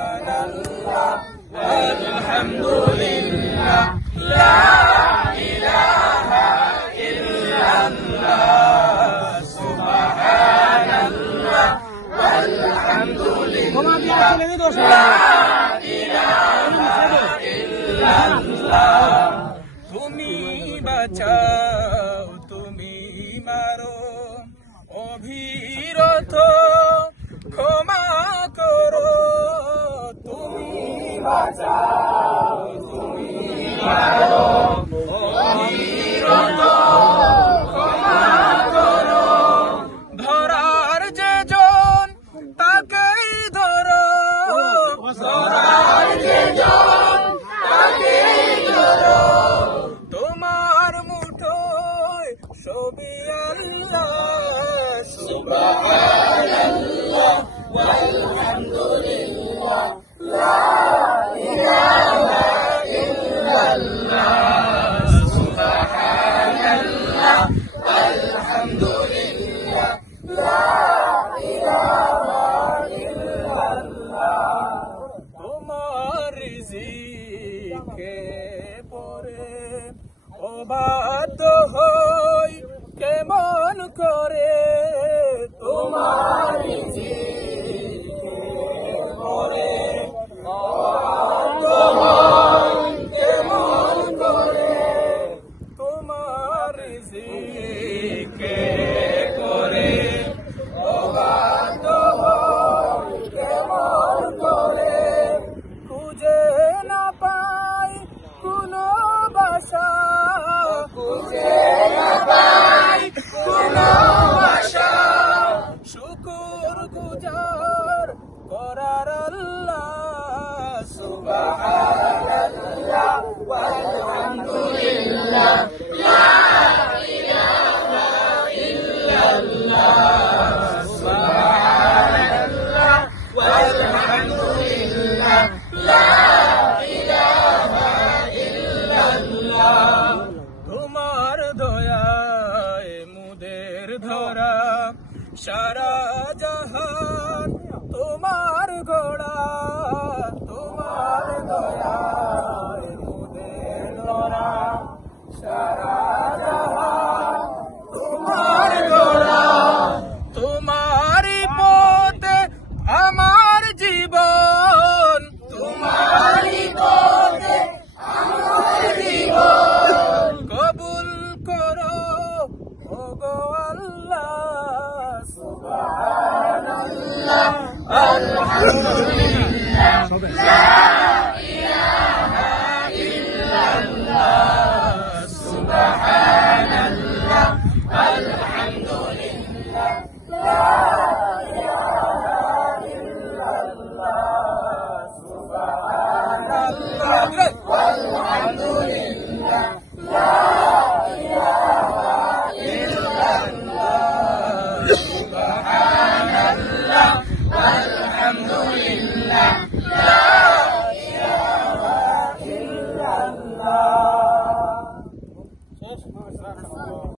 সুবহানাল্লাহ আলহামদুলিল্লাহ লা ইলাহা ইল্লাল্লাহ সুবহানাল্লাহ আলহামদুলিল্লাহ লা ইলাহা ইল্লাল্লাহ তুমি বাঁচাও তুমি মারো অভিরত ক্ষমা করো তুমি বাঁচাও তুমি মারো অভিরত ক্ষমা করো ধরার যে জন তাকেই ধরো ধরার যে জন তাকেই ধরো তোমার মুঠোয় সবই আল্লাহ সুবহানাল্লাহ ওয়ালহামদুলিল্লাহ লা ইলাহা ইল্লাল্লাহ সুবহানাল্লাহ ওয়ালহামদুলিল্লাহ লা ইলাহা ইল্লাল্লাহ তোমার রিজিকে পরে অবাধ্য হই কেমন করে তোমার রিজিকে পরে অবাধ্য হই কেমন করে তোমার রিজিকে পরে অবাধ্য হই কেমন করে খুঁজে না পাই কোনো বাসা খুঁজে না পাই কোনো বাসা শুকর গুজার করার আল্লাহ সুবহানাল্লাহ ওয়ালহামদুলিল্লাহ লা ইলাহা ইল্লাল্লাহ সুবহানাল্লাহ ওয়ালহামদুলিল্লাহ লা ইলাহা ইল্লাল্লাহ তোমার দয়ায় মুদের ধরা সারা জাহান তোমার গড়া তোমার দয়ায় মুদের ধরা সারা জাহান তোমার গড়া তোমারই পথে আমার জীবন তোমারই পথে আমার জীবন কবুল করো ওগো আল্লাহ সুবহানাল্লাহ আলহামদুলিল্লাহ লা ইলাহা ইল্লাল্লাহ সুবহানাল্লাহ আলহামদুলিল্লাহ লা ইলাহা ইল্লাল্লাহ সুবহানাল্লাহ আলহামদুলিল্লাহ লা ইলাহা ইল্লাল্লাহ সুবহানাল্লাহ